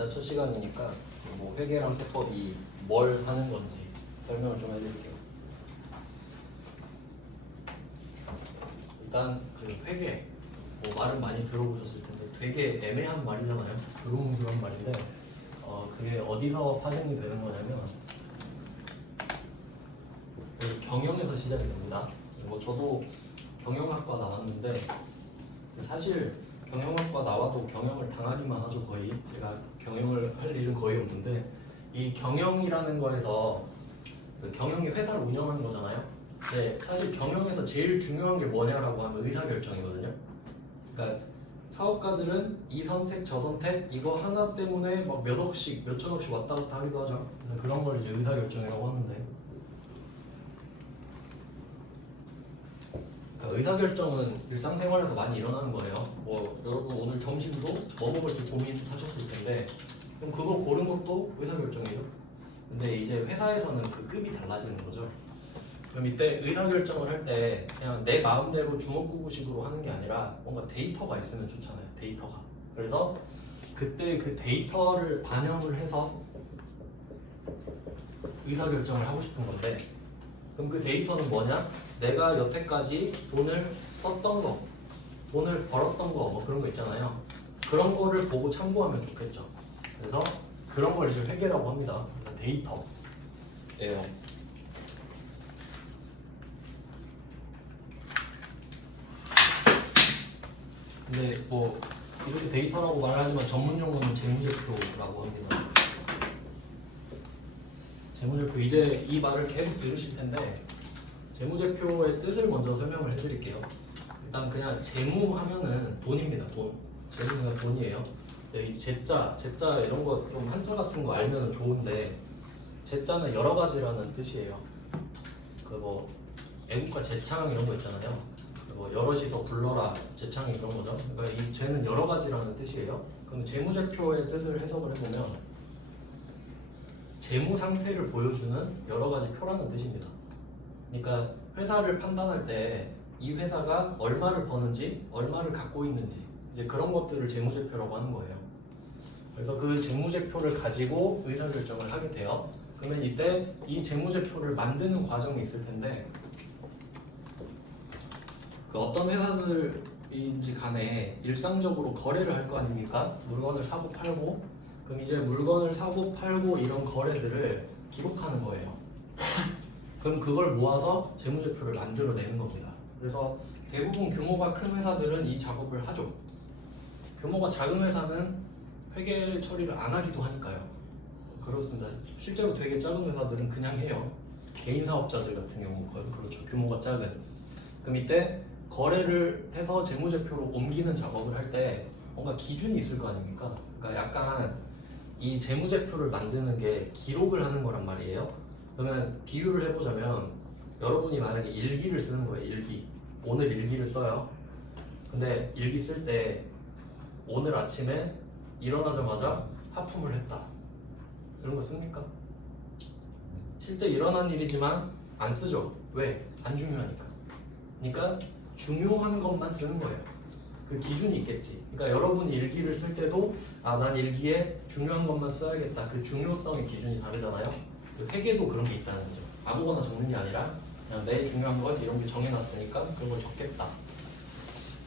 일단 첫 시간이니까 뭐 회계랑 세법이 뭘 하는 건지 설명을 좀 해드릴게요. 일단 그 회계 뭐 말은 많이 들어보셨을 텐데 되게 애매한 말이잖아요. 두루뭉술한 말인데 그게 어디서 파생이 되는 거냐면 그 경영에서 시작이 됩니다. 뭐 저도 경영학과 나왔는데 사실 경영학과 나와도 경영을 당하기만 하죠. 거의 제가 경영을 할 일은 거의 없는데 이 경영이라는 거에서 그 경영이 회사를 운영하는 거잖아요. 근데 사실 경영에서 제일 중요한 게 뭐냐라고 하면 의사결정이거든요. 그러니까 사업가들은 이 선택 저 선택 이거 하나 때문에 막 몇 억씩 몇 천억씩 왔다 갔다 하기도 하죠. 그런 걸 이제 의사결정이라고 하는데 그러니까 의사결정은 일상생활에서 많이 일어나는 거예요. 뭐 여러분 오늘 점심도 뭐 먹을지 고민하셨을 텐데 그럼 그거 고른 것도 의사결정이에요. 근데 이제 회사에서는 그 급이 달라지는 거죠. 그럼 이때 의사결정을 할 때 그냥 내 마음대로 주먹구구식으로 하는 게 아니라 뭔가 데이터가 있으면 좋잖아요. 데이터가. 그래서 그때 그 데이터를 반영을 해서 의사결정을 하고 싶은 건데 그럼 그 데이터는 뭐냐? 내가 여태까지 돈을 썼던 거, 돈을 벌었던 거 뭐 그런 거 있잖아요. 그런 거를 보고 참고하면 좋겠죠. 그래서 그런 걸 이제 회계라고 합니다. 데이터예요. 근데 뭐 이렇게 데이터라고 말하지만 전문 용어는 재무제표라고 합니다. 재무제표 이제 이 말을 계속 들으실 텐데 재무제표의 뜻을 먼저 설명을 해드릴게요. 일단 그냥 재무 하면은 돈입니다. 돈. 재무가 돈이에요. 이 제자 이런 거 좀 한자 같은 거 알면 좋은데 제자는 여러 가지라는 뜻이에요. 그 뭐 애국가 제창 이런 거 있잖아요. 뭐 여럿이서 불러라 제창이 그런 거죠. 그러니까 이 제는 여러 가지라는 뜻이에요. 그럼 재무제표의 뜻을 해석을 해보면 재무 상태를 보여주는 여러 가지 표라는 뜻입니다. 그러니까 회사를 판단할 때 이 회사가 얼마를 버는지, 얼마를 갖고 있는지 이제 그런 것들을 재무제표라고 하는 거예요. 그래서 그 재무제표를 가지고 의사결정을 하게 돼요. 그러면 이때 이 재무제표를 만드는 과정이 있을 텐데 그 어떤 회사들인지 간에 일상적으로 거래를 할 거 아닙니까? 물건을 사고 팔고 그럼 이제 물건을 사고 팔고 이런 거래들을 기록하는 거예요. 그럼 그걸 모아서 재무제표를 만들어내는 겁니다. 그래서 대부분 규모가 큰 회사들은 이 작업을 하죠. 규모가 작은 회사는 회계 처리를 안 하기도 하니까요. 그렇습니다. 실제로 되게 작은 회사들은 그냥 해요. 개인 사업자들 같은 경우 그렇죠. 규모가 작은. 그럼 이때 거래를 해서 재무제표로 옮기는 작업을 할 때 뭔가 기준이 있을 거 아닙니까? 그러니까 약간 이 재무제표를 만드는 게 기록을 하는 거란 말이에요. 그러면 비유를 해보자면 여러분이 만약에 일기를 쓰는 거예요. 일기. 오늘 일기를 써요. 근데 일기 쓸 때 오늘 아침에 일어나자마자 하품을 했다. 이런 거 씁니까? 실제 일어난 일이지만 안 쓰죠. 왜? 안 중요하니까. 그러니까 중요한 것만 쓰는 거예요. 그 기준이 있겠지. 그러니까 여러분이 일기를 쓸 때도 난 일기에 중요한 것만 써야겠다. 그 중요성의 기준이 다르잖아요. 그 회계도 그런 게 있다는 거죠. 아무거나 적는 게 아니라 그냥 내 중요한 것 이런 게 정해놨으니까 그런 걸 적겠다.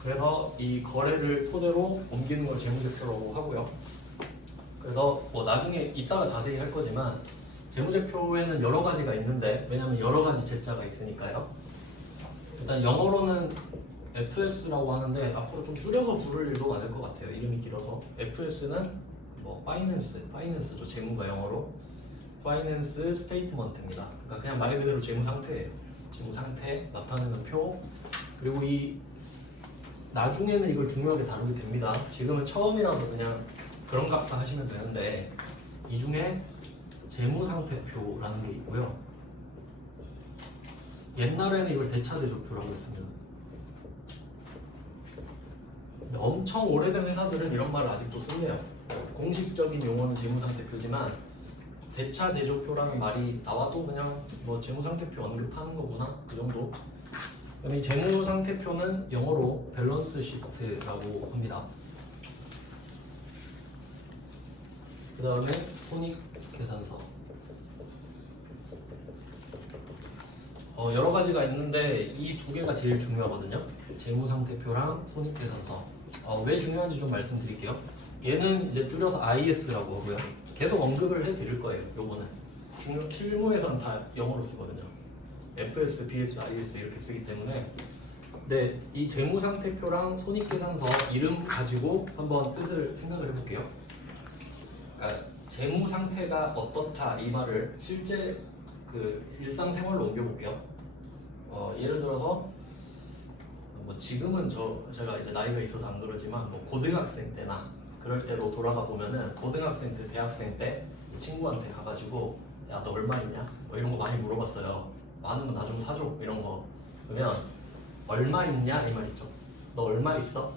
그래서 이 거래를 토대로 옮기는 걸 재무제표라고 하고요. 그래서 뭐 나중에 이따가 자세히 할 거지만 재무제표에는 여러 가지가 있는데 왜냐면 여러 가지 제자가 있으니까요. 일단 영어로는 FS라고 하는데 앞으로 좀 줄여서 부를 일도 많을 것 같아요. 이름이 길어서. FS는 뭐 파이낸스죠. 재무가 영어로 파이낸스 스테이트먼트입니다. 그러니까 그냥 말 그대로 재무 상태예요. 재무 상태 나타내는 표. 그리고 이 나중에는 이걸 중요하게 다루게 됩니다. 지금은 처음이라도 그냥 그런 값다 하시면 되는데 이 중에 재무 상태표라는 게 있고요. 옛날에는 이걸 대차대조표라고 했습니다. 엄청 오래된 회사들은 이런 말을 아직도 쓰네요. 공식적인 용어는 재무상태표지만 대차대조표라는 말이 나와도 그냥 뭐 재무상태표 언급하는 거구나 그 정도. 그럼 이 재무상태표는 영어로 밸런스 시트라고 합니다. 그 다음에 손익계산서. 여러 가지가 있는데 이 두 개가 제일 중요하거든요. 재무상태표랑 손익계산서. 왜 중요한지 좀 말씀드릴게요. 얘는 이제 줄여서 IS라고 하고요. 계속 언급을 해드릴 거예요. 요거는 실무에서는 다 영어로 쓰거든요. FS, BS, IS 이렇게 쓰기 때문에. 네, 이 재무상태표랑 손익계산서 이름 가지고 한번 뜻을 생각을 해볼게요. 그러니까 재무상태가 어떻다 이 말을 실제 그 일상생활로 옮겨볼게요. 예를 들어서 뭐 지금은 제가 이제 나이가 있어서 안 그러지만 뭐 고등학생 때나 그럴 때로 돌아가 보면은 고등학생 때, 대학생 때 친구한테 가가지고 야 너 얼마 있냐? 뭐 이런 거 많이 물어봤어요. 많으면 나 좀 사줘 이런 거. 그러면 얼마 있냐 이 말 있죠. 너 얼마 있어?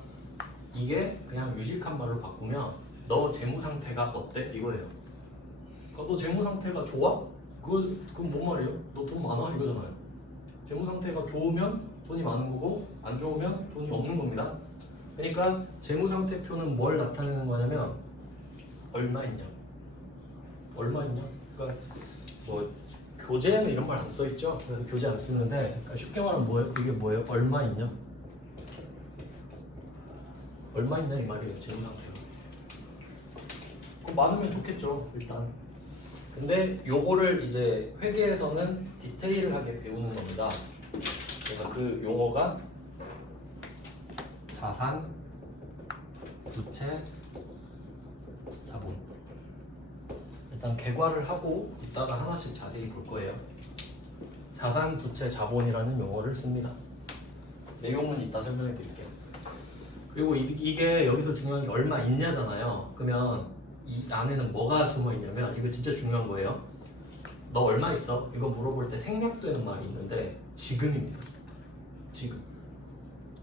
이게 그냥 유식한 말로 바꾸면 너 재무 상태가 어때? 이거예요. 너 재무 상태가 좋아? 그건 뭔 말이에요? 너 돈 많아? 이거잖아요. 재무 상태가 좋으면 돈이 많은 거고 안 좋으면 돈이 없는 겁니다. 그러니까 재무 상태표는 뭘 나타내는 거냐면 얼마 있냐? 얼마 있냐? 그러니까 뭐 교재에는 이런 말 안 써 있죠. 그래서 교재 안 쓰는데 그러니까 쉽게 말하면 뭐예요? 이게 뭐예요? 얼마 있냐? 얼마 있냐 이 말이에요. 재무 상태가. 그럼 많으면 좋겠죠. 일단. 근데 요거를 이제 회계에서는 디테일하게 배우는 겁니다. 그래서 그 용어가 자산, 부채, 자본. 일단 개괄을 하고 이따가 하나씩 자세히 볼 거예요. 자산, 부채, 자본이라는 용어를 씁니다. 내용은 이따 설명해 드릴게요. 그리고 이게 여기서 중요한 게 얼마 있냐잖아요. 그러면 이 안에는 뭐가 숨어 있냐면 이거 진짜 중요한 거예요. 너 얼마 있어? 이거 물어볼 때 생략되는 말이 있는데 지금입니다. 지금.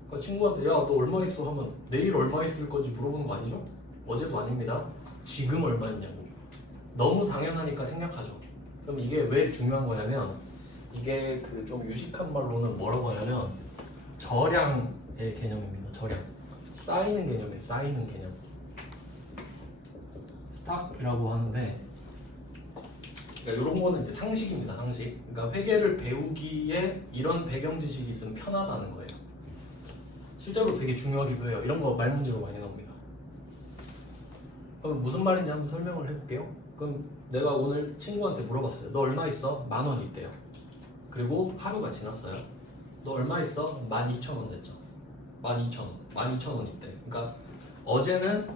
그러니까 친구한테 야 너 얼마 있어 하면 내일 얼마 있을 건지 물어보는 거 아니죠? 어제도 아닙니다. 지금 얼마 있냐고. 너무 당연하니까 생략하죠. 그럼 이게 왜 중요한 거냐면 이게 그 좀 유식한 말로는 뭐라고 하냐면 저량의 개념입니다. 저량. 쌓이는 개념이에요. 쌓이는 개념. 스탁이라고 하는데 그러니까 이런 거는 이제 상식입니다. 상식. 그러니까 회계를 배우기에 이런 배경 지식이 있으면 편하다는 거예요. 실제로 되게 중요하기도 해요. 이런 거 말문제로 많이 나옵니다. 그럼 무슨 말인지 한번 설명을 해볼게요. 그럼 내가 오늘 친구한테 물어봤어요. 너 얼마 있어? 10,000원 있대요. 그리고 하루가 지났어요. 너 얼마 있어? 12,000원 됐죠. 12,000원. 12,000원 있대. 그러니까 어제는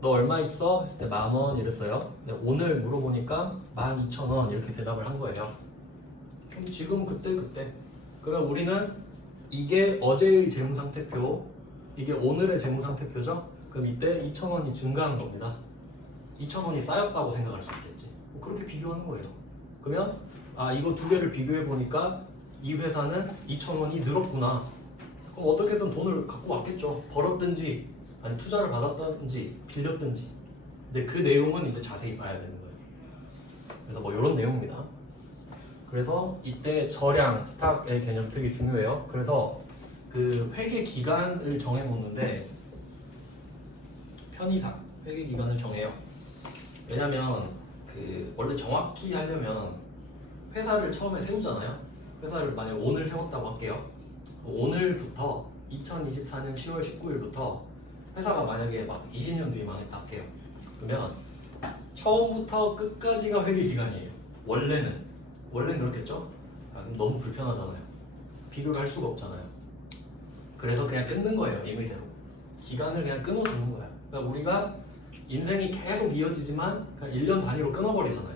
너 얼마 있어? 했을 때 10,000원 이랬어요. 근데 오늘 물어보니까 12,000원 이렇게 대답을 한 거예요. 그럼 지금 그때. 그러면 우리는 이게 어제의 재무상태표, 이게 오늘의 재무상태표죠? 그럼 이때 2,000원이 증가한 겁니다. 2,000원이 쌓였다고 생각할 수 있겠지. 그렇게 비교하는 거예요. 그러면 이거 두 개를 비교해 보니까 이 회사는 2,000원이 늘었구나. 그럼 어떻게든 돈을 갖고 왔겠죠. 벌었든지 아니 투자를 받았든지 빌렸든지. 근데 그 내용은 이제 자세히 봐야 되는 거예요. 그래서 뭐 이런 내용입니다. 그래서 이때 저량, 스탁의 개념 되게 중요해요. 그래서 그 회계 기간을 정해 놓는데 편의상 회계 기간을 정해요. 왜냐면 그 원래 정확히 하려면 회사를 처음에 세우잖아요. 회사를 만약 오늘 세웠다고 할게요. 오늘부터 2024년 10월 19일부터 회사가 만약에 막 20년 뒤에 망했다 할게요. 그러면 처음부터 끝까지가 회계 기간이에요. 원래는 그렇겠죠? 그럼 너무 불편하잖아요. 비교를 할 수가 없잖아요. 그래서 그냥 끊는 거예요. 임의대로. 기간을 그냥 끊어두는 거예요. 그러니까 우리가 인생이 계속 이어지지만 그냥 1년 단위로 끊어버리잖아요.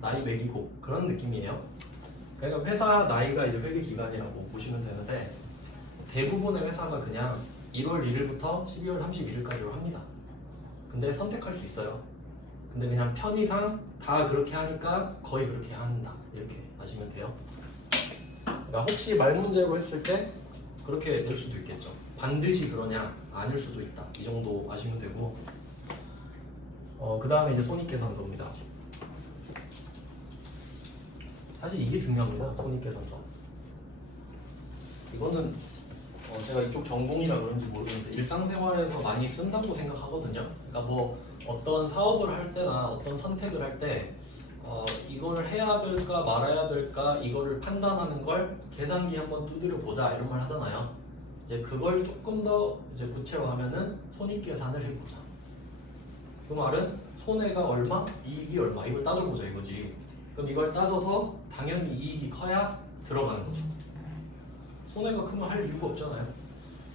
나이 매기고 그런 느낌이에요. 그러니까 회사 나이가 이제 회계 기간이라고 보시면 되는데 대부분의 회사가 그냥 1월 1일부터 12월 31일까지로 합니다. 근데 선택할 수 있어요. 근데 그냥 편의상 다 그렇게 하니까 거의 그렇게 한다. 이렇게 아시면 돼요. 그러니까 혹시 말 문제로 했을 때 그렇게 낼 수도 있겠죠. 반드시 그러냐? 아닐 수도 있다. 이 정도 아시면 되고. 그 다음에 이제 손익계산서입니다. 사실 이게 중요합니다. 손익계산서. 이거는 제가 이쪽 전공이라 그런지 모르겠는데 일상생활에서 많이 쓴다고 생각하거든요. 그러니까 뭐 어떤 사업을 할 때나 어떤 선택을 할 때 이거를 해야 될까 말아야 될까 이거를 판단하는 걸 계산기 한번 두드려 보자 이런 말 하잖아요. 이제 그걸 조금 더 이제 구체화하면은 손익 계산을 해보자. 그 말은 손해가 얼마, 이익이 얼마 이걸 따져보자 이거지. 그럼 이걸 따져서 당연히 이익이 커야 들어가는 거죠. 손해가 크면 할 이유가 없잖아요.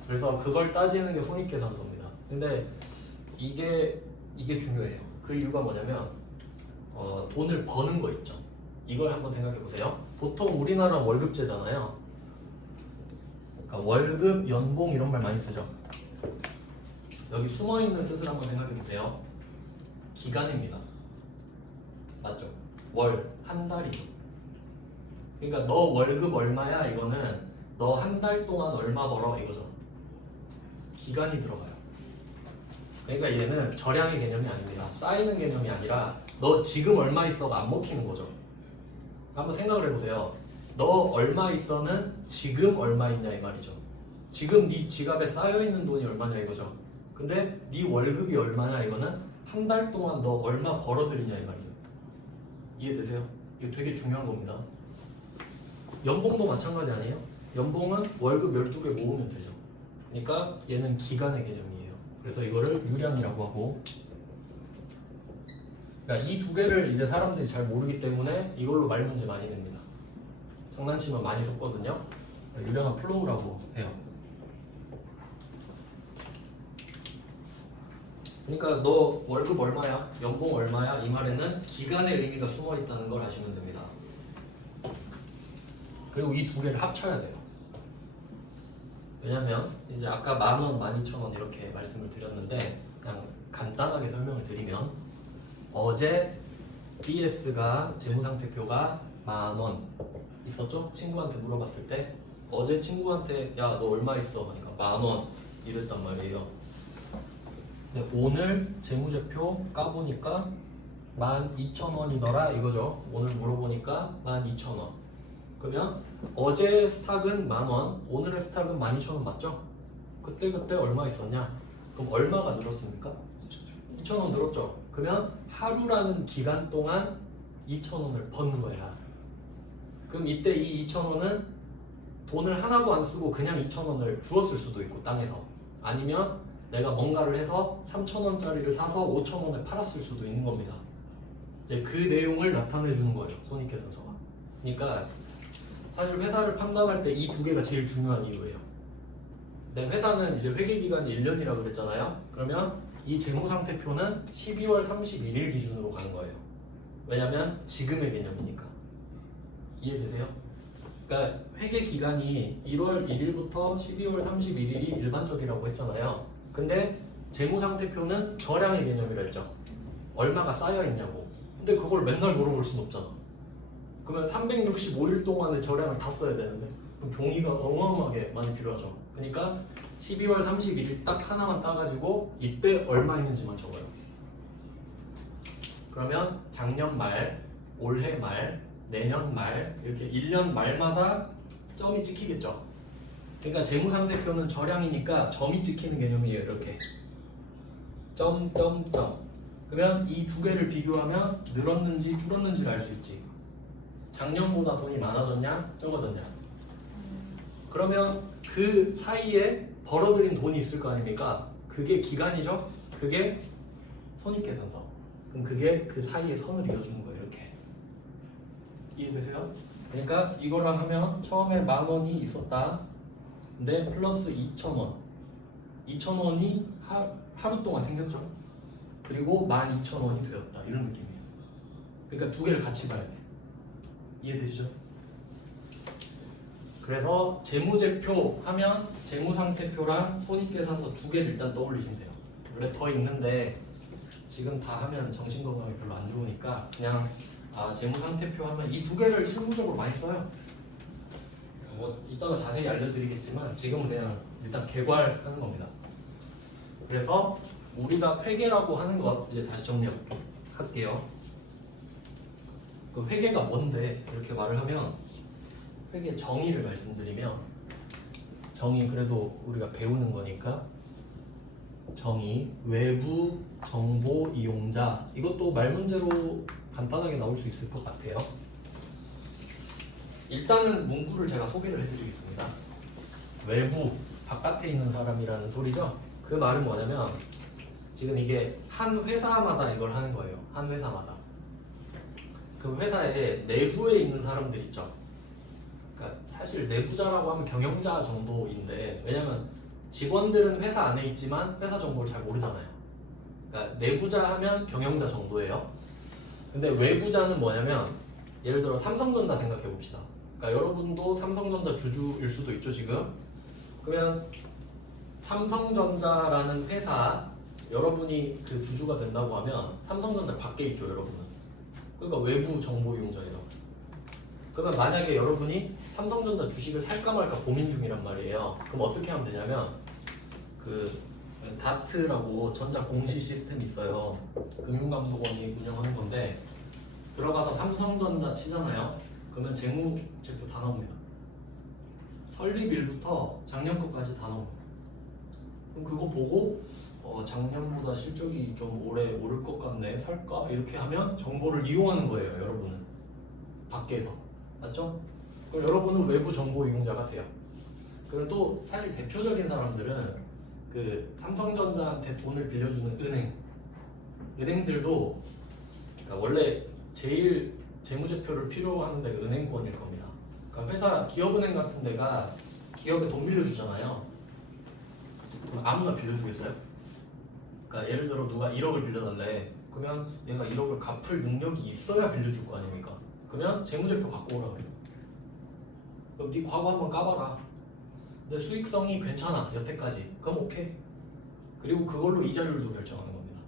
그래서 그걸 따지는 게 손익계산서입니다. 근데 이게 중요해요. 그 이유가 뭐냐면 돈을 버는 거 있죠. 이걸 한번 생각해 보세요. 보통 우리나라는 월급제잖아요. 그러니까 월급, 연봉 이런 말 많이 쓰죠. 여기 숨어 있는 뜻을 한번 생각해 보세요. 기간입니다. 맞죠? 월, 한 달이죠. 그러니까 너 월급 얼마야 이거는 너 한 달 동안 얼마 벌어 이거죠. 기간이 들어가요. 그러니까 얘는 절약의 개념이 아닙니다. 쌓이는 개념이 아니라 너 지금 얼마 있어가 안 먹히는 거죠. 한번 생각을 해보세요. 너 얼마 있어는 지금 얼마 있냐 이 말이죠. 지금 네 지갑에 쌓여있는 돈이 얼마냐 이거죠. 근데 네 월급이 얼마냐 이거는 한 달 동안 너 얼마 벌어들이냐 이 말이죠. 이해되세요? 이거 되게 중요한 겁니다. 연봉도 마찬가지 아니에요? 연봉은 월급 12개 모으면 되죠. 그러니까 얘는 기간의 개념이에요. 그래서 이거를 유량이라고 하고, 그러니까 이 두 개를 이제 사람들이 잘 모르기 때문에 이걸로 말 문제 많이 냅니다. 장난치면 많이 속거든요. 유량한 플로우라고 해요. 그러니까 너 월급 얼마야? 연봉 얼마야? 이 말에는 기간의 의미가 숨어 있다는 걸 아시면 됩니다. 그리고 이 두 개를 합쳐야 돼요. 왜냐면 이제 아까 10,000원, 12,000원 이렇게 말씀을 드렸는데 그냥 간단하게 설명을 드리면 어제 BS가 재무상태표가 10,000원 있었죠? 친구한테 물어봤을 때 어제 친구한테 야 너 얼마 있어? 하니까 10,000원 이랬단 말이에요. 근데 오늘 재무제표 까보니까 12,000원이더라 이거죠. 오늘 물어보니까 12,000원. 그러면 어제 스탁은 10,000원, 오늘의 스탁은 12,000원 맞죠? 그때 얼마 있었냐? 그럼 얼마가 늘었습니까? 2,000원 늘었죠? 그러면 하루라는 기간 동안 2,000원을 버는 거야. 그럼 이때 이 2,000원은 돈을 하나도 안 쓰고 그냥 2,000원을 주었을 수도 있고 땅에서, 아니면 내가 뭔가를 해서 3,000원짜리를 사서 5,000원에 팔았을 수도 있는 겁니다. 이제 그 내용을 나타내 주는 거예요, 손익계산서가. 그러니까 사실 회사를 판단할 때 이 두 개가 제일 중요한 이유예요. 내 회사는 이제 회계기간이 1년이라고 그랬잖아요. 그러면 이 재무상태표는 12월 31일 기준으로 가는 거예요. 왜냐면 지금의 개념이니까. 이해되세요? 그러니까 회계기간이 1월 1일부터 12월 31일이 일반적이라고 했잖아요. 근데 재무상태표는 저량의 개념이라 했죠. 얼마가 쌓여있냐고. 근데 그걸 맨날 물어볼 수는 없잖아. 그러면 365일 동안의 저량을 다 써야 되는데 그럼 종이가 어마어마하게 많이 필요하죠. 그러니까 12월 31일 딱 하나만 따가지고 이때 얼마 있는지만 적어요. 그러면 작년 말, 올해 말, 내년 말 이렇게 1년 말마다 점이 찍히겠죠. 그러니까 재무상태표는 저량이니까 점이 찍히는 개념이에요. 이렇게 점. 그러면 이 두 개를 비교하면 늘었는지 줄었는지를 알 수 있지. 작년보다 돈이 많아졌냐 적어졌냐. 그러면 그 사이에 벌어들인 돈이 있을 거 아닙니까? 그게 기간이죠. 그게 손익계산서. 그럼 그게 그 사이에 선을 이어주는 거예요. 이렇게. 이해되세요? 그러니까 이거랑 하면 처음에 10,000원이 있었다. 근데 플러스 2,000원. 2,000원이 하루 동안 생겼죠. 그리고 12,000원이 되었다. 이런 느낌이에요. 그러니까 두 개를 같이 봐야 돼. 이해되시죠? 그래서 재무제표 하면 재무상태표랑 손익계산서 두 개를 일단 떠올리시면 돼요. 원래 더 있는데 지금 다 하면 정신건강에 별로 안 좋으니까 그냥 재무상태표 하면 이 두 개를 실무적으로 많이 써요. 뭐 이따가 자세히 알려드리겠지만 지금은 그냥 일단 개괄하는 겁니다. 그래서 우리가 회계라고 하는 것 이제 다시 정리할게요. 그 회계가 뭔데 이렇게 말을 하면 회계 정의를 말씀드리면 정의 그래도 우리가 배우는 거니까 정의 외부 정보 이용자 이것도 말문제로 간단하게 나올 수 있을 것 같아요. 일단은 문구를 제가 소개를 해드리겠습니다. 외부 바깥에 있는 사람이라는 소리죠. 그 말은 뭐냐면 지금 이게 한 회사마다 이걸 하는 거예요. 한 회사마다 그 회사의 내부에 있는 사람들 있죠. 그러니까 사실 내부자라고 하면 경영자 정도인데 왜냐면 직원들은 회사 안에 있지만 회사 정보를 잘 모르잖아요. 그러니까 내부자 하면 경영자 정도예요. 근데 외부자는 뭐냐면 예를 들어 삼성전자 생각해 봅시다. 그러니까 여러분도 삼성전자 주주일 수도 있죠 지금. 그러면 삼성전자라는 회사 여러분이 그 주주가 된다고 하면 삼성전자 밖에 있죠 여러분은. 그러니까 외부 정보 이용자예요. 그러면 만약에 여러분이 삼성전자 주식을 살까 말까 고민 중이란 말이에요. 그럼 어떻게 하면 되냐면 그 다트라고 전자 공시 시스템이 있어요. 금융감독원이 운영하는 건데 들어가서 삼성전자 치잖아요. 그러면 재무제표 다 나옵니다. 설립일부터 작년 것까지 다 나옵니다. 그럼 그거 보고 작년보다 실적이 좀 올해 오를 것 같네 살까? 이렇게 하면 정보를 이용하는 거예요 여러분은 밖에서. 맞죠? 그럼 여러분은 외부 정보 이용자가 돼요. 그리고 또 사실 대표적인 사람들은 그 삼성전자한테 돈을 빌려주는 은행들도 그러니까 원래 제일 재무제표를 필요로 하는 데가 은행권일 겁니다. 그러니까 회사 기업은행 같은 데가 기업에 돈 빌려주잖아요. 그럼 아무나 빌려주겠어요? 그러니까 예를 들어 누가 1억을 빌려달래. 그러면 얘가 1억을 갚을 능력이 있어야 빌려줄 거 아닙니까? 그러면 재무제표 갖고 오라 그래요. 그럼 네 과거 한번 까봐라. 근데 수익성이 괜찮아 여태까지. 그럼 오케이. 그리고 그걸로 이자율도 결정하는 겁니다.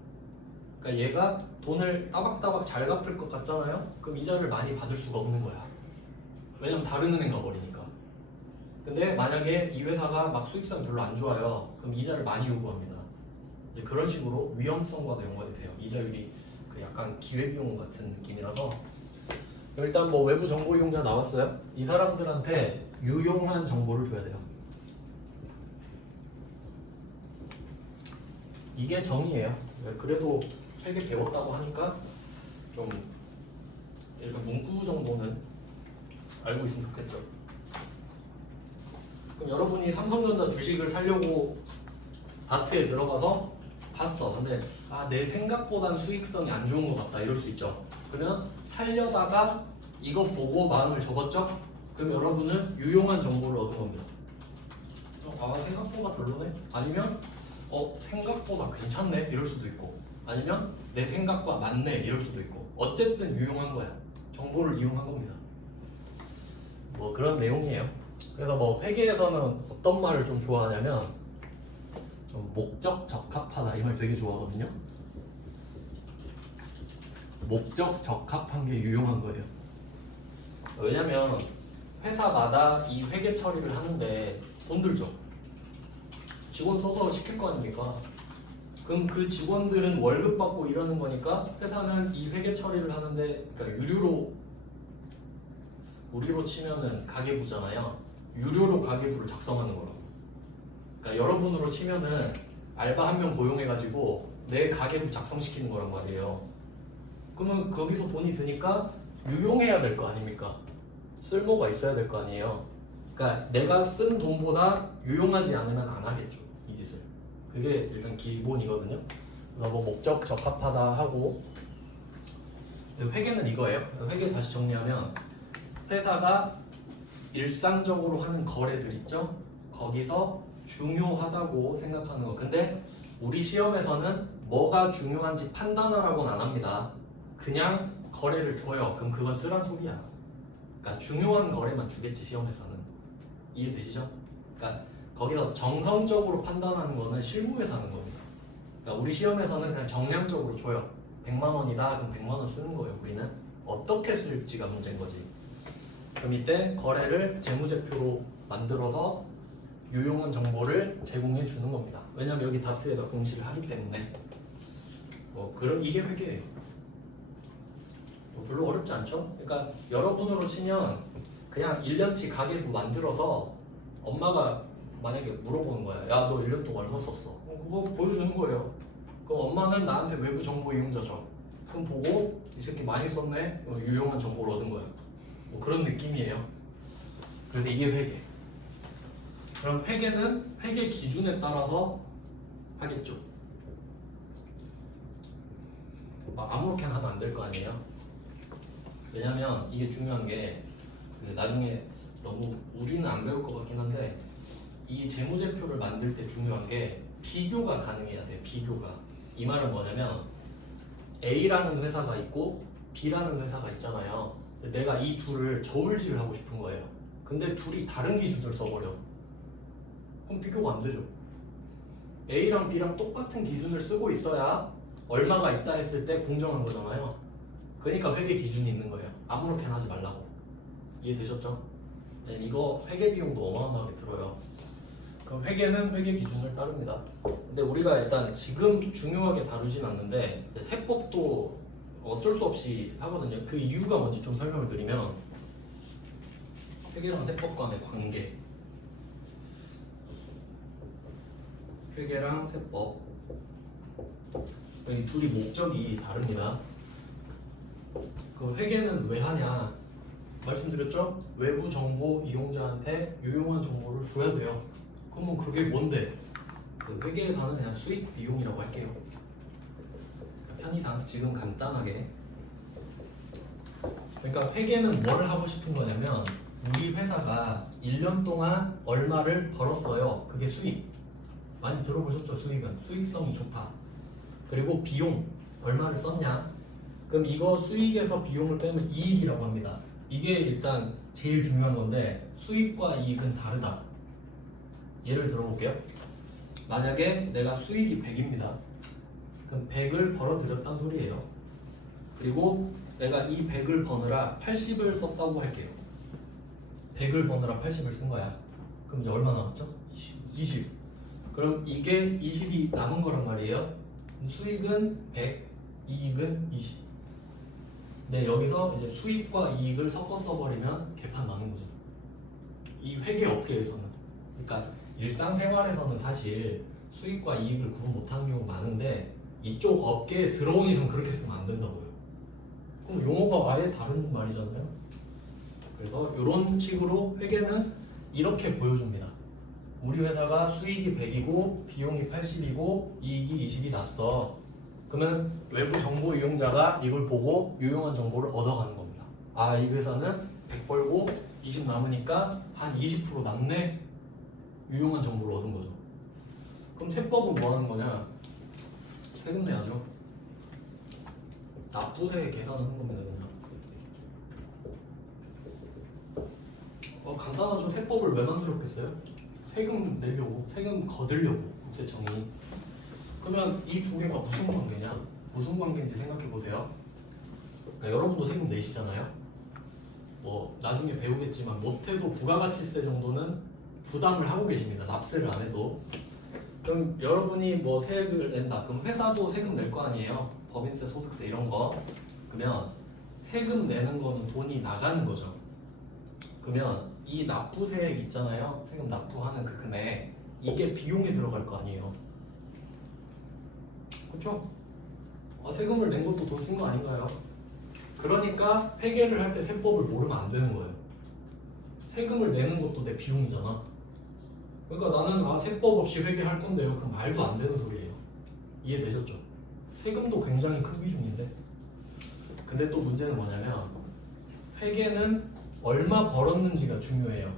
그러니까 얘가 돈을 따박따박 잘 갚을 것 같잖아요. 그럼 이자를 많이 받을 수가 없는 거야. 왜냐면 다른 은행 가버리니까. 근데 만약에 이 회사가 막 수익성 별로 안 좋아요. 그럼 이자를 많이 요구합니다. 이제 그런 식으로 위험성과도 연관이 돼요. 이자율이 그 약간 기회비용 같은 느낌이라서. 일단 뭐 외부 정보 이용자 나왔어요. 이 사람들한테 유용한 정보를 줘야 돼요. 이게 정의예요. 그래도 책 배웠다고 하니까 좀 일단 문구 정도는 알고 있으면 좋겠죠. 그럼 여러분이 삼성전자 주식을 사려고 다트에 들어가서 봤어. 근데 내 생각보단 수익성이 안 좋은 것 같다 이럴 수 있죠. 그러면 살려다가 이거 보고 마음을 접었죠? 그럼 여러분은 유용한 정보를 얻은 겁니다. 생각보다 별로네? 아니면 생각보다 괜찮네? 이럴 수도 있고 아니면 내 생각과 맞네? 이럴 수도 있고 어쨌든 유용한 거야. 정보를 이용한 겁니다. 뭐 그런 내용이에요. 그래서 뭐 회계에서는 어떤 말을 좀 좋아하냐면 좀 목적 적합하다 이 말 되게 좋아하거든요. 목적 적합한 게 유용한 거예요. 왜냐면 회사마다 이 회계 처리를 하는데 돈 들죠. 직원 써서 시킬 거 아닙니까? 그럼 그 직원들은 월급 받고 이러는 거니까 회사는 이 회계 처리를 하는데 그러니까 우리로 치면은 가계부잖아요. 유료로 가계부를 작성하는 거라고. 그러니까 여러분으로 치면은 알바 한 명 고용해가지고 내 가계부 작성시키는 거란 말이에요. 그러면 거기서 돈이 드니까 유용해야 될 거 아닙니까? 쓸모가 있어야 될 거 아니에요. 그러니까 내가 쓴 돈보다 유용하지 않으면 안 하겠죠 이 짓을. 그게 일단 기본이거든요. 그래서 뭐 목적 적합하다 하고 회계는 이거예요. 회계 다시 정리하면 회사가 일상적으로 하는 거래들 있죠. 거기서 중요하다고 생각하는 거. 근데 우리 시험에서는 뭐가 중요한지 판단하라고는 안 합니다. 그냥 거래를 줘요. 그럼 그건 쓰란 소리야. 그러니까 중요한 거래만 주겠지 시험에서는. 이해되시죠? 그러니까 거기서 정성적으로 판단하는 거는 실무에서 하는 겁니다. 그러니까 우리 시험에서는 그냥 정량적으로 줘요. 100만 원이다. 그럼 100만 원 쓰는 거예요. 우리는 어떻게 쓸지가 문제인 거지. 그럼 이때 거래를 재무제표로 만들어서 유용한 정보를 제공해 주는 겁니다. 왜냐면 여기 다트에다 공시를 하기 때문에. 그럼 이게 회계예요. 별로 어렵지 않죠? 그러니까 여러분으로 치면 그냥 1년치 가계부 만들어서 엄마가 만약에 물어보는 거야. 야, 너 1년 동안 얼마 썼어? 그거 보여주는 거예요. 그럼 엄마는 나한테 외부 정보 이용자죠. 그럼 보고 이 새끼 많이 썼네? 유용한 정보를 얻은 거야. 뭐 그런 느낌이에요. 그래서 이게 회계. 그럼 회계는 회계 기준에 따라서 하겠죠. 아무렇게나 하면 안 될 거 아니에요. 왜냐면 이게 중요한 게 나중에 너무 우리는 안 배울 것 같긴 한데 이 재무제표를 만들 때 중요한 게 비교가 가능해야 돼. 비교가. 이 말은 뭐냐면 A라는 회사가 있고 B라는 회사가 있잖아요. 내가 이 둘을 저울질을 하고 싶은 거예요. 근데 둘이 다른 기준을 써버려. 그럼 비교가 안 되죠. A랑 B랑 똑같은 기준을 쓰고 있어야 얼마가 있다 했을 때 공정한 거잖아요. 그러니까 회계 기준이 있는 거예요. 아무렇게나 하지 말라고. 이해되셨죠? 네, 이거 회계 비용도 어마어마하게 들어요. 그럼 회계는 회계 기준을 따릅니다. 근데 우리가 일단 지금 중요하게 다루진 않는데 세법도 어쩔 수 없이 하거든요. 그 이유가 뭔지 좀 설명을 드리면 회계랑 세법 간의 관계. 회계랑 세법. 이 둘이 목적이 다릅니다. 그 회계는 왜 하냐? 말씀드렸죠? 외부 정보 이용자한테 유용한 정보를 줘야 돼요. 그러면 그게 뭔데? 그 회계에서는 그냥 수익 비용이라고 할게요. 편의상 지금 간단하게. 그러니까 회계는 뭘 하고 싶은 거냐면 우리 회사가 1년 동안 얼마를 벌었어요. 그게 수익. 많이 들어보셨죠? 수익은. 수익성이 좋다. 그리고 비용. 얼마를 썼냐? 그럼 이거 수익에서 비용을 빼면 이익이라고 합니다. 이게 일단 제일 중요한 건데 수익과 이익은 다르다. 예를 들어볼게요. 만약에 내가 수익이 100입니다. 그럼 100을 벌어들였단 소리예요. 그리고 내가 이 100을 버느라 80을 썼다고 할게요. 100을 버느라 80을 쓴 거야. 그럼 이제 얼마 남았죠? 20. 그럼 이게 20이 남은 거란 말이에요. 수익은 100, 이익은 20. 네, 여기서 이제 수익과 이익을 섞어 써버리면 개판 나는 거죠. 이 회계 업계에서는. 그러니까 일상생활에서는 사실 수익과 이익을 구분 못하는 경우가 많은데 이쪽 업계에 들어온 이상 그렇게 쓰면 안 된다고요. 그럼 용어가 아예 다른 말이잖아요. 그래서 이런 식으로 회계는 이렇게 보여줍니다. 우리 회사가 수익이 100이고 비용이 80이고 이익이 20이 났어. 그러면 외부 정보 이용자가 이걸 보고 유용한 정보를 얻어가는 겁니다. 아, 이 회사는 100 벌고 20 남으니까 한 20% 남네? 유용한 정보를 얻은 거죠. 그럼 세법은 뭐 하는 거냐? 세금 내야죠. 납부세 계산을 하는 겁니다. 그냥. 간단하죠. 세법을 왜 만들었겠어요? 세금 내려고, 세금 거들려고, 국세청이. 그러면 이 두 개가 무슨 관계냐? 무슨 관계인지 생각해 보세요. 그러니까 여러분도 세금 내시잖아요. 뭐 나중에 배우겠지만 못해도 부가가치세 정도는 부담을 하고 계십니다. 납세를 안 해도. 그럼 여러분이 뭐 세액을 낸다. 그럼 회사도 세금 낼 거 아니에요. 법인세, 소득세 이런 거. 그러면 세금 내는 거는 돈이 나가는 거죠. 그러면 이 납부세액 있잖아요. 세금 납부하는 그 금액. 이게 비용에 들어갈 거 아니에요. 그렇죠? 세금을 낸 것도 돈 쓴 거 아닌가요? 그러니까 회계를 할 때 세법을 모르면 안 되는 거예요. 세금을 내는 것도 내 비용이잖아. 그러니까 나는 세법 없이 회계할 건데요. 그럼 말도 안 되는 소리예요. 이해되셨죠? 세금도 굉장히 큰 비중인데. 근데 또 문제는 뭐냐면 회계는 얼마 벌었는지가 중요해요.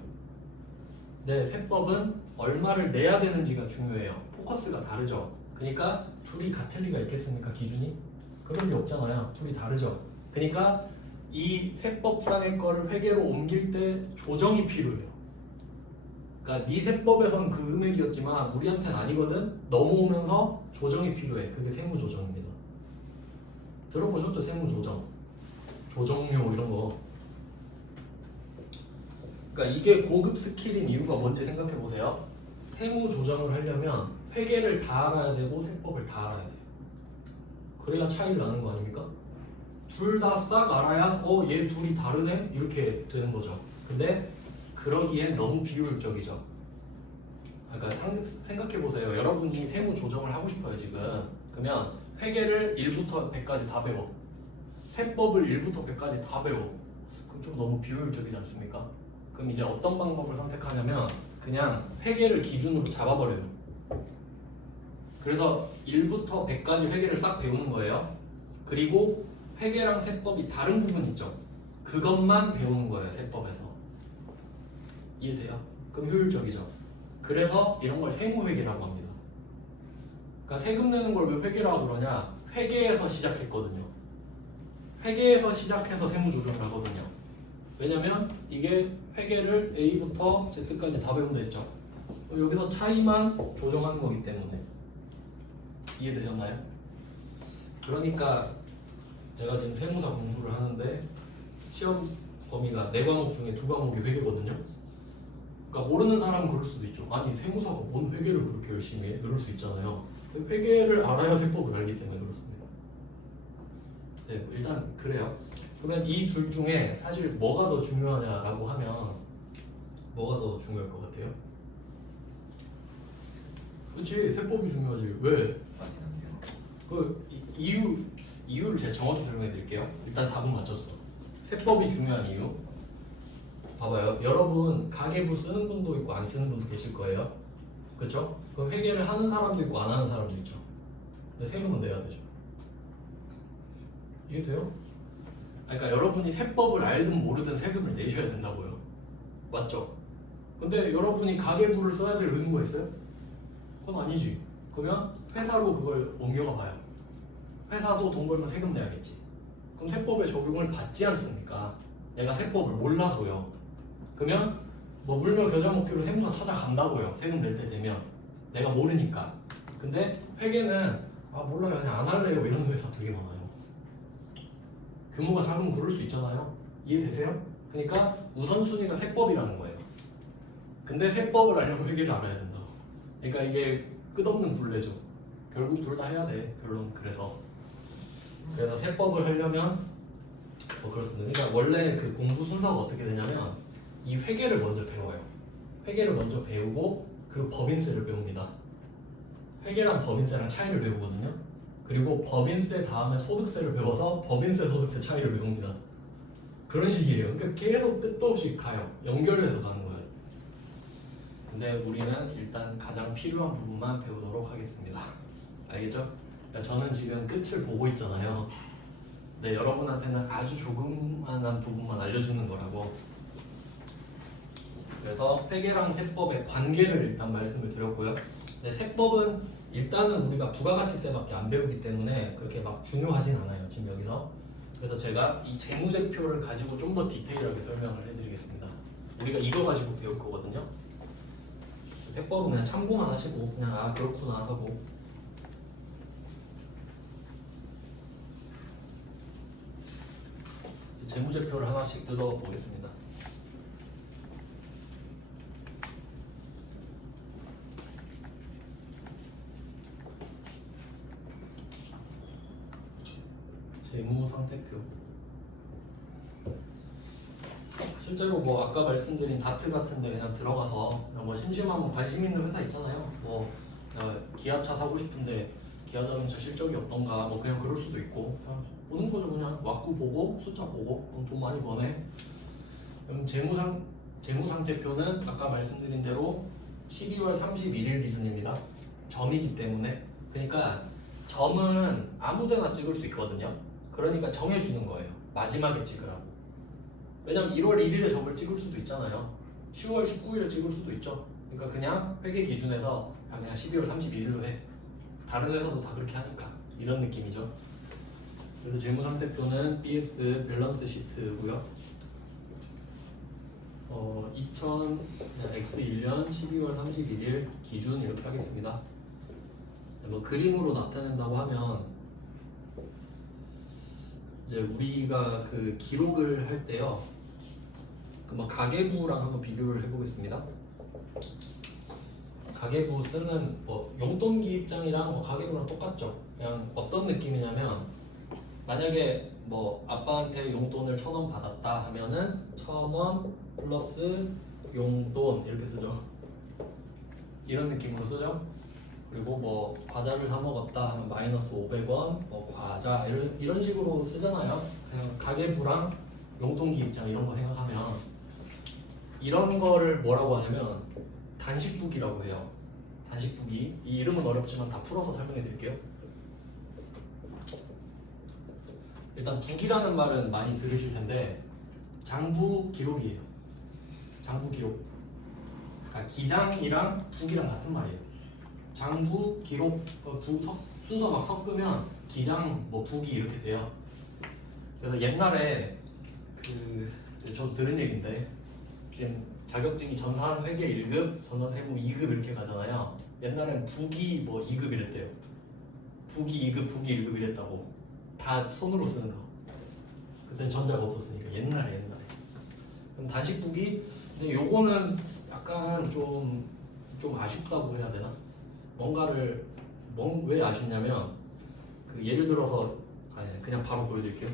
네, 세법은 얼마를 내야 되는지가 중요해요. 포커스가 다르죠. 그러니까 둘이 같을 리가 있겠습니까? 기준이? 그런 게 없잖아요. 둘이 다르죠. 그러니까 이 세법상의 거를 회계로 옮길 때 조정이 필요해요. 그러니까 네 세법에선 그 금액이었지만 우리한테는 아니거든. 넘어오면서 조정이 필요해. 그게 세무조정입니다. 들어보셨죠? 세무조정. 조정료 이런 거. 그러니까 이게 고급 스킬인 이유가 뭔지 생각해 보세요. 세무조정을 하려면 회계를 다 알아야 되고 세법을 다 알아야 돼요. 그래야 차이를 나는 거 아닙니까? 둘 다 싹 알아야 얘 둘이 다르네? 이렇게 되는 거죠. 근데 그러기엔 너무 비효율적이죠. 그러니까 생각해 보세요. 여러분이 세무 조정을 하고 싶어요 지금. 그러면 회계를 1부터 100까지 다 배워. 세법을 1부터 100까지 다 배워. 그럼 좀 너무 비효율적이지 않습니까? 그럼 이제 어떤 방법을 선택하냐면 그냥 회계를 기준으로 잡아버려요. 그래서 1부터 100까지 회계를 싹 배우는 거예요. 그리고 회계랑 세법이 다른 부분 있죠. 그것만 배우는 거예요. 세법에서. 이해돼요? 그럼 효율적이죠. 그래서 이런 걸 세무회계라고 합니다. 그러니까 세금 내는 걸 왜 회계라고 그러냐? 회계에서 시작했거든요. 회계에서 시작해서 세무조정을 하거든요. 왜냐면 이게 회계를 A부터 Z까지 다 배운다 했죠. 여기서 차이만 조정하는 거기 때문에. 이해되셨나요? 그러니까 제가 지금 세무사 공부를 하는데 시험 범위가 4과목 중에 2과목이 회계거든요. 그러니까 모르는 사람은 그럴 수도 있죠. 아니 세무사가 뭔 회계를 그렇게 열심히 해? 그럴 수 있잖아요. 회계를 알아야 세법을 알기 때문에 그렇습니다. 네, 일단 그래요. 그러면 이 둘 중에 사실 뭐가 더 중요하냐라고 하면 뭐가 더 중요할 것 같아요? 그렇지, 세법이 중요하지. 왜? 이유를 제가 정확히 설명해 드릴게요. 일단 답은 맞췄어. 세법이 중요한 이유. 봐봐요. 여러분 가계부 쓰는 분도 있고 안 쓰는 분도 계실 거예요. 그렇죠? 그럼 회계를 하는 사람도 있고 안 하는 사람도 있죠. 근데 세금은 내야 되죠. 이해돼요? 그러니까 여러분이 세법을 알든 모르든 세금을 내셔야 된다고요. 맞죠? 근데 여러분이 가계부를 써야 될 의무가 있어요? 그건 아니지. 그러면 회사로 그걸 옮겨가 봐요. 회사도 돈 벌면 세금 내야겠지. 그럼 세법에 적용을 받지 않습니까? 내가 세법을 몰라도요. 그러면 뭐 물면 겨자 먹기로 세무사 찾아간다고요. 세금 낼 때 되면 내가 모르니까. 근데 회계는 아 몰라요, 그냥 안 할래요 이런 회사 되게 많아요. 규모가 작으면 그럴 수 있잖아요. 이해되세요? 그러니까 우선순위가 세법이라는 거예요. 근데 세법을 알려면 회계를 알아야 된다. 그러니까 이게 끝없는 굴레죠. 결국 둘 다 해야 돼. 결론. 그래서 세법을 하려면 뭐 그렇습니다. 그러니까 원래 그 공부 순서가 어떻게 되냐면 이 회계를 먼저 배워요. 회계를 먼저 배우고 그리고 법인세를 배웁니다. 회계랑 법인세랑 차이를 배우거든요. 그리고 법인세 다음에 소득세를 배워서 법인세 소득세 차이를 배웁니다. 그런 식이에요. 그러니까 계속 끝도 없이 가요. 연결해서 가는 거예요. 근데 우리는 일단 가장 필요한 부분만 배우도록 하겠습니다. 알겠죠? 그러니까 저는 지금 끝을 보고 있잖아요. 네, 여러분한테는 아주 조그만한 부분만 알려주는 거라고. 그래서 회계랑 세법의 관계를 일단 말씀을 드렸고요. 근데 세법은 일단은 우리가 부가가치세밖에 안 배우기 때문에 그렇게 막 중요하진 않아요. 지금 여기서. 그래서 제가 이 재무제표를 가지고 좀 더 디테일하게 설명을 해드리겠습니다. 우리가 이거 가지고 배울 거거든요. 세법은 그냥 참고만 하시고 그냥 아 그렇구나 하고. 재무제표를 하나씩 뜯어보겠습니다. 재무상태표. 실제로 뭐 아까 말씀드린 다트 같은데 그냥 들어가서 그냥 뭐 심심하면 관심 있는 회사 있잖아요. 뭐 기아차 사고 싶은데 기아 자동차 실적이 어떤가 뭐 그냥 그럴 수도 있고 그냥 보는 거죠. 그냥 왁구 보고 숫자 보고 돈 많이 버네. 그럼 재무상태표는 아까 말씀드린 대로 12월 31일 기준입니다. 점이기 때문에. 그러니까 점은 아무데나 찍을 수 있거든요. 그러니까 정해주는 거예요. 마지막에 찍으라고. 왜냐면 1월 1일에 점을 찍을 수도 있잖아요. 10월 19일에 찍을 수도 있죠. 그러니까 그냥 회계 기준에서 그냥 12월 31일로 해. 다른 회사도 다 그렇게 하니까. 이런 느낌이죠. 그래서 재무상태표는 BS 밸런스 시트고요. X1년 12월 31일 기준 이렇게 하겠습니다. 뭐 그림으로 나타낸다고 하면 이제 우리가 그 기록을 할 때요. 그 뭐 가계부랑 한번 비교를 해보겠습니다. 가계부 쓰는 뭐 용돈 기입장이랑 뭐 가계부랑 똑같죠. 그냥 어떤 느낌이냐면 만약에 뭐 아빠한테 용돈을 1,000원 받았다 하면은 1,000원 플러스 용돈 이렇게 쓰죠. 이런 느낌으로 쓰죠. 그리고 뭐 과자를 사 먹었다 하면 마이너스 500원, 뭐 과자 이런 식으로 쓰잖아요. 그냥 가계부랑 용돈기 입장 이런 거 생각하면 이런 거를 뭐라고 하냐면 단식북이라고 해요. 단식북이. 이 이름은 어렵지만 다 풀어서 설명해 드릴게요. 일단 북이라는 말은 많이 들으실 텐데 장부 기록이에요. 장부 기록. 그러니까 기장이랑 북이랑 같은 말이에요. 장부 기록 순서 막 섞으면 기장 뭐 북이 이렇게 돼요. 그래서 옛날에 저도 들은 얘기인데 지금 자격증이 전산 회계 1급, 전산 세무 2급 이렇게 가잖아요. 옛날엔 북이 뭐 2급 이랬대요. 북이 2급, 북이 1급 이랬다고. 다 손으로 쓰는 거. 그땐 전자가 없었으니까 옛날에. 그럼 단식북이 근데 요거는 약간 좀 아쉽다고 해야 되나? 뭔가를 왜 아쉽냐면 예를 들어서 그냥 바로 보여드릴게요.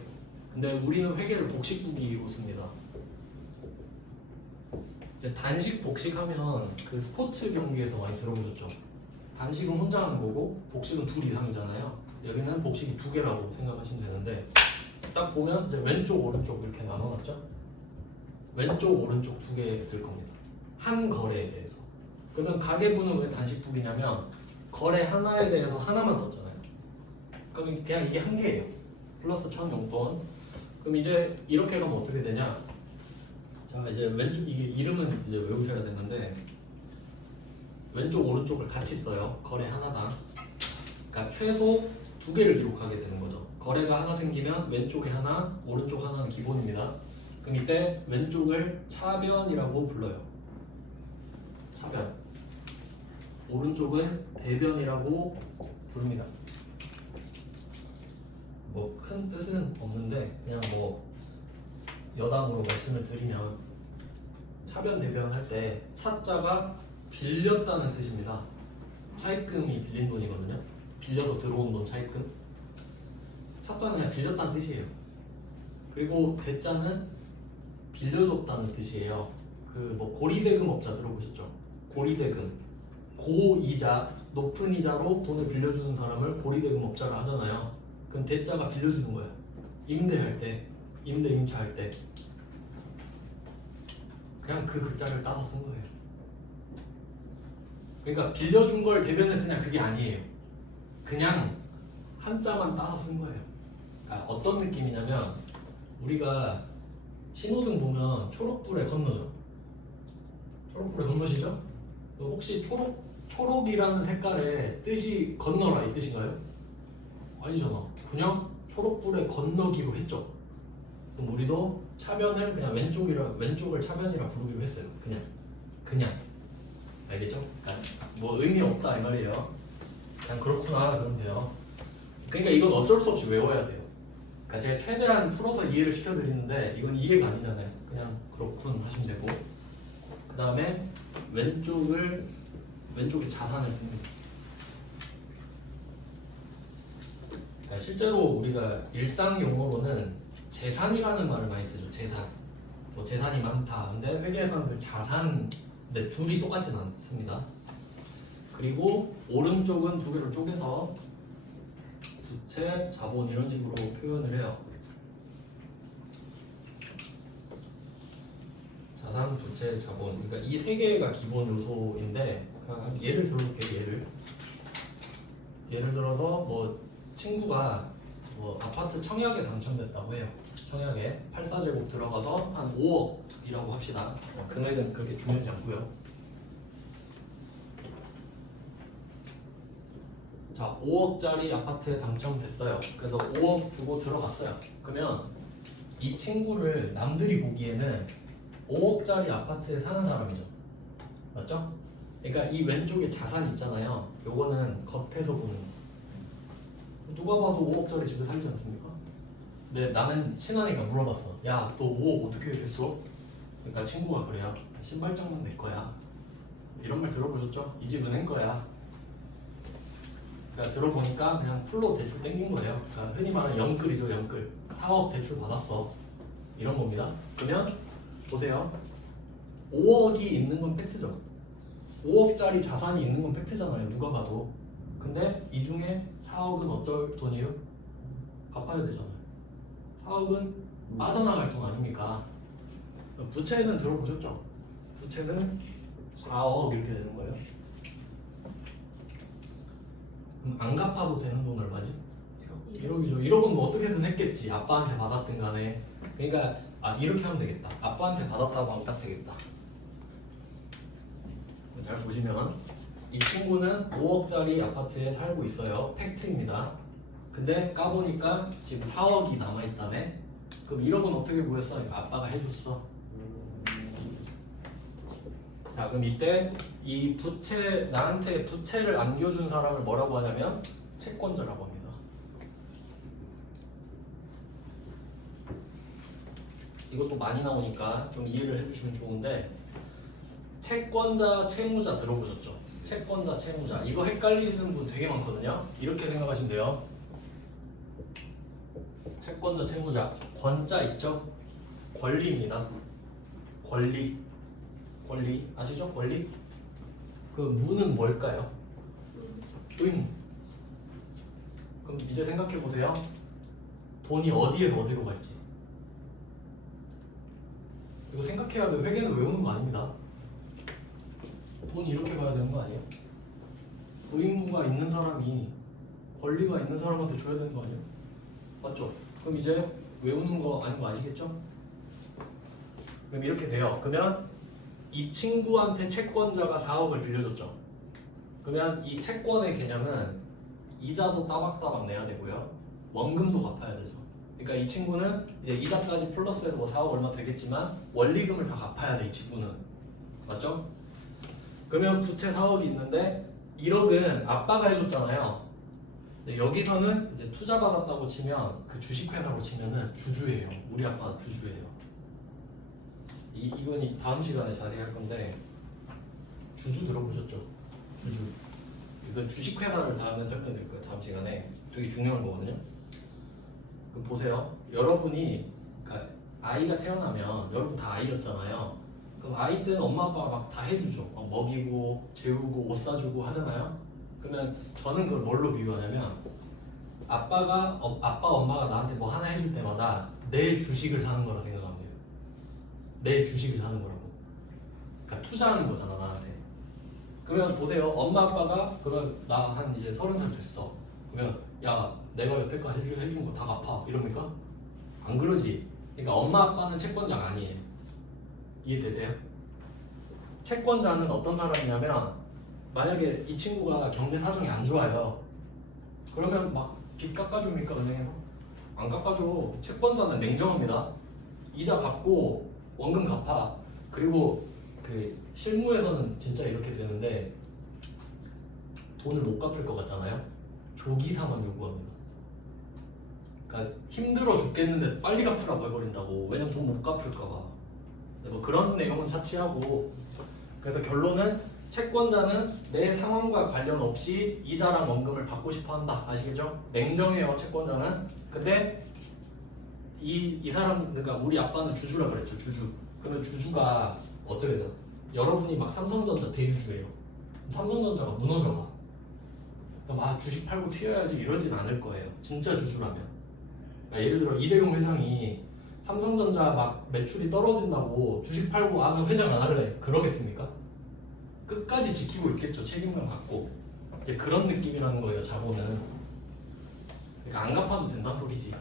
근데 우리는 회계를 복식북이로 씁니다. 이제 단식 복식하면 그 스포츠 경기에서 많이 들어보셨죠? 단식은 혼자 하는 거고 복식은 둘 이상이잖아요. 여기는 복식이 2개라고 생각하시면 되는데 딱 보면 이제 왼쪽 오른쪽 이렇게 나눠놨죠? 왼쪽 오른쪽 2개 쓸 겁니다. 한 거래에 대해서. 그러면 가계부는 왜 단식북이냐면 거래 하나에 대해서 하나만 썼잖아요. 그럼 그냥 이게 한 개예요. 플러스 1000 용돈. 그럼 이제 이렇게 가면 어떻게 되냐? 자 이제 왼쪽 이게 이름은 이제 외우셔야 되는데 왼쪽 오른쪽을 같이 써요. 거래 하나당. 그러니까 최소 2개를 기록하게 되는 거죠. 거래가 하나 생기면 왼쪽에 하나, 오른쪽 하나는 기본입니다. 그럼 이때 왼쪽을 차변이라고 불러요. 차변. 오른쪽은 대변이라고 부릅니다. 뭐 큰 뜻은 없는데 그냥 뭐 여담으로 말씀을 드리면 차변 대변 할 때 차자가 빌렸다는 뜻입니다. 차입금이 빌린 돈이거든요. 빌려서 들어온 돈 차입금. 차자는 그냥 빌렸다는 뜻이에요. 그리고 대자는 빌려줬다는 뜻이에요. 그 뭐 고리대금업자 들어보셨죠? 고리대금. 고이자, 높은 이자로 돈을 빌려주는 사람을 고리대금업자라 하잖아요. 그럼 대자가 빌려주는 거예요. 임대할 때, 임차할 때. 그냥 그 글자를 따서 쓴 거예요. 그러니까 빌려준 걸 대변에 쓰냐 그게 아니에요. 그냥 한자만 따서 쓴 거예요. 그러니까 어떤 느낌이냐면 우리가 신호등 보면 초록불에 건너죠. 초록불에 건너시죠? 혹시 초록이라는 색깔의 뜻이 건너라 이 뜻인가요? 아니잖아. 그냥 초록불에 건너기로 했죠. 그럼 우리도 차변을 그냥 왼쪽을 차변이라 부르기로 했어요. 그냥 알겠죠? 뭐 의미 없다 이 말이에요. 그냥 그렇구나 그러면 돼요. 그러니까 이건 어쩔 수 없이 외워야 돼요. 그러니까 제가 최대한 풀어서 이해를 시켜드리는데 이건 이해가 아니잖아요. 그냥 그렇군 하시면 되고 그 다음에 왼쪽에 자산을 씁니다. 그러니까 실제로 우리가 일상 용어로는 재산이라는 말을 많이 쓰죠. 재산. 뭐 재산이 많다. 근데 회계에서는 그 자산, 근데 둘이 똑같진 않습니다. 그리고 오른쪽은 2개를 쪼개서 부채, 자본 이런 식으로 표현을 해요. 자산, 부채, 자본. 그러니까 이 3개가 기본 요소인데 예를 들어볼게요. 예를 들어서 뭐 친구가 뭐 아파트 청약에 당첨됐다고 해요. 청약에 84제곱 들어가서 한 5억이라고 합시다. 금액은 그렇게 중요하지 않고요. 자, 5억짜리 아파트에 당첨됐어요. 그래서 5억 주고 들어갔어요. 그러면 이 친구를 남들이 보기에는 5억짜리 아파트에 사는 사람이죠. 맞죠? 그러니까 이 왼쪽에 자산 있잖아요. 요거는 겉에서 보는 거. 누가 봐도 5억짜리 집에 살지 않습니까? 근데 나는 친하니까 물어봤어. 야, 너 5억 어떻게 됐어? 그러니까 친구가 그래요. 신발장만 내 거야. 이런 말 들어보셨죠? 이 집 은행 거야. 그러니까 들어보니까 그냥 풀로 대출 땡긴 거예요. 그러니까 흔히 말하는 영끌이죠, 영끌. 4억 대출 받았어. 이런 겁니다. 그러면 보세요. 5억이 있는 건 팩트죠. 5억짜리 자산이 있는 건 팩트잖아요. 누가 봐도. 근데 이 중에 4억은 어떨 돈이에요? 갚아야 되잖아요. 4억은 빠져나갈 돈 아닙니까? 부채는 들어보셨죠? 부채는 4억 이렇게 되는 거예요. 그럼 안 갚아도 되는 돈 얼마지? 1억이죠. 1억은 뭐 어떻게든 했겠지. 아빠한테 받았든 간에. 그러니까 이렇게 하면 되겠다. 아빠한테 받았다고 하면 딱 되겠다. 잘 보시면 이 친구는 5억짜리 아파트에 살고 있어요. 팩트입니다. 근데 까보니까 지금 4억이 남아있다네. 그럼 1억은 어떻게 구했어? 아빠가 해줬어. 자, 그럼 이때 이 부채, 나한테 부채를 안겨준 사람을 뭐라고 하냐면 채권자라고 합니다. 이것도 많이 나오니까 좀 이해를 해주시면 좋은데, 채권자, 채무자 들어보셨죠? 채권자, 채무자. 이거 헷갈리는 분 되게 많거든요. 이렇게 생각하시면 돼요. 채권자, 채무자. 권자 있죠? 권리입니다. 권리. 권리. 아시죠? 권리? 그 무는 뭘까요? 의무. 그럼 이제 생각해 보세요. 돈이 어디에서 어디로 갈지. 이거 생각해야 돼. 회계는 외우는 거 아닙니다. 돈이 이렇게 가야 되는 거 아니에요? 의무가 있는 사람이 권리가 있는 사람한테 줘야 되는 거 아니에요? 맞죠? 그럼 이제 외우는 거 아닌 거 아시겠죠? 그럼 이렇게 돼요. 그러면 이 친구한테 채권자가 4억을 빌려줬죠. 그러면 이 채권의 개념은 이자도 따박따박 내야 되고요. 원금도 갚아야 되죠. 그러니까 이 친구는 이제 이자까지 플러스해서 뭐 4억 얼마 되겠지만 원리금을 다 갚아야 돼, 이 친구는. 맞죠? 그러면 부채 4억이 있는데 1억은 아빠가 해줬잖아요. 근데 여기서는 이제 투자 받았다고 치면 그 주식회사로 치면은 주주예요. 우리 아빠가 주주예요. 이건 다음 시간에 자세히 할 건데, 주주 들어보셨죠? 주주. 이거 주식회사를 다음에 설명드릴 거예요. 다음 시간에. 되게 중요한 거거든요. 그럼 보세요. 여러분이 그러니까 아이가 태어나면 여러분 다 아이였잖아요. 그럼 아이 때는 엄마 아빠가 막 다 해주죠. 먹이고 재우고 옷 사주고 하잖아요. 그러면 저는 그걸 뭘로 비유하냐면, 아빠 엄마가 나한테 뭐 하나 해줄 때마다 내 주식을 사는 거라 생각하면 돼요. 내 주식을 사는 거라고. 그러니까 투자하는 거잖아, 나한테. 그러면 보세요. 엄마 아빠가 그러면 나 한 이제 30살 됐어. 그러면 야, 내가 여태까지 해준 거 다 갚아 이럽니까? 안 그러지. 그러니까 엄마 아빠는 채권자가 아니에요. 이해되세요? 채권자는 어떤 사람이냐면, 만약에 이 친구가 경제 사정이 안 좋아요. 그러면 막 빚 깎아줍니까, 은행에서? 안 깎아줘. 채권자는 냉정합니다. 이자 갚고 원금 갚아. 그리고 그 실무에서는 진짜 이렇게 되는데, 돈을 못 갚을 것 같잖아요. 조기상환 요구합니다. 그러니까 힘들어 죽겠는데 빨리 갚으라고 해버린다고. 왜냐면 돈 못 갚을까봐. 뭐 그런 내용은 차치하고, 그래서 결론은 채권자는 내 상황과 관련 없이 이자랑 원금을 받고 싶어 한다. 아시겠죠? 냉정해요, 채권자는. 근데 이 사람, 그러니까 우리 아빠는 주주라 그랬죠. 주주. 그러면 주주가 어떻게 돼요? 여러분이 막 삼성전자 대주주예요. 삼성전자가 무너져가. 그럼 주식 팔고 튀어야지 이러진 않을 거예요. 진짜 주주라면. 그러니까 예를 들어 이재용 회장이 삼성전자 막 매출이 떨어진다고 주식 팔고 나 회장 안 할래 그러겠습니까? 끝까지 지키고 있겠죠. 책임감 갖고. 이제 그런 느낌이라는 거예요, 자본은. 그러니까 안 갚아도 된다는 소리지.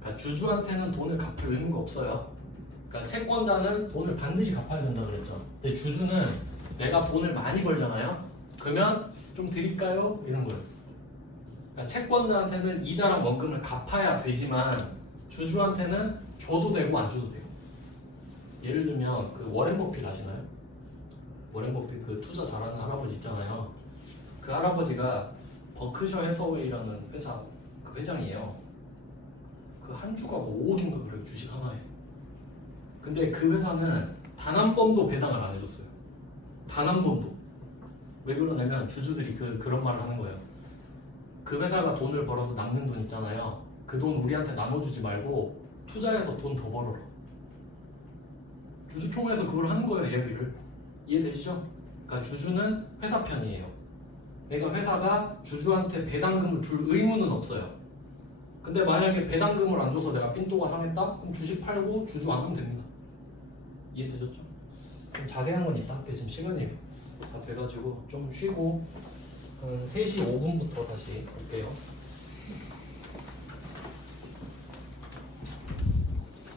그러니까 주주한테는 돈을 갚을 의무가 없어요. 그러니까 채권자는 돈을 반드시 갚아야 된다고 그랬죠. 근데 주주는 내가 돈을 많이 벌잖아요. 그러면 좀 드릴까요? 이런 거예요. 그러니까 채권자한테는 이자랑 원금을 갚아야 되지만 주주한테는 줘도 되고 안 줘도 돼요. 예를 들면 그 워렌 버핏 아시나요? 워렌 버핏 그 투자 잘하는 할아버지 있잖아요. 그 할아버지가 버크셔 해서웨이라는 회사 그 회장이에요. 그 한 주가 뭐 5억인가 그래요, 주식 하나에. 근데 그 회사는 단 한 번도 배당을 안 해줬어요. 단 한 번도. 왜 그러냐면 주주들이 그런 말을 하는 거예요. 그 회사가 돈을 벌어서 남는 돈 있잖아요. 그 돈 우리한테 나눠주지 말고 투자해서 돈 더 벌어라. 주주총회에서 그걸 하는 거예요, 이야기를. 이해되시죠? 그러니까 주주는 회사 편이에요. 그러니까 회사가 주주한테 배당금을 줄 의무는 없어요. 근데 만약에 배당금을 안 줘서 내가 삔또가 상했다? 그럼 주식 팔고 주주 안 하면 됩니다. 이해되셨죠? 좀 자세한 건 이따 할게요. 지금 시간이 다 돼가지고 좀 쉬고 한 3시 5분부터 다시 볼게요.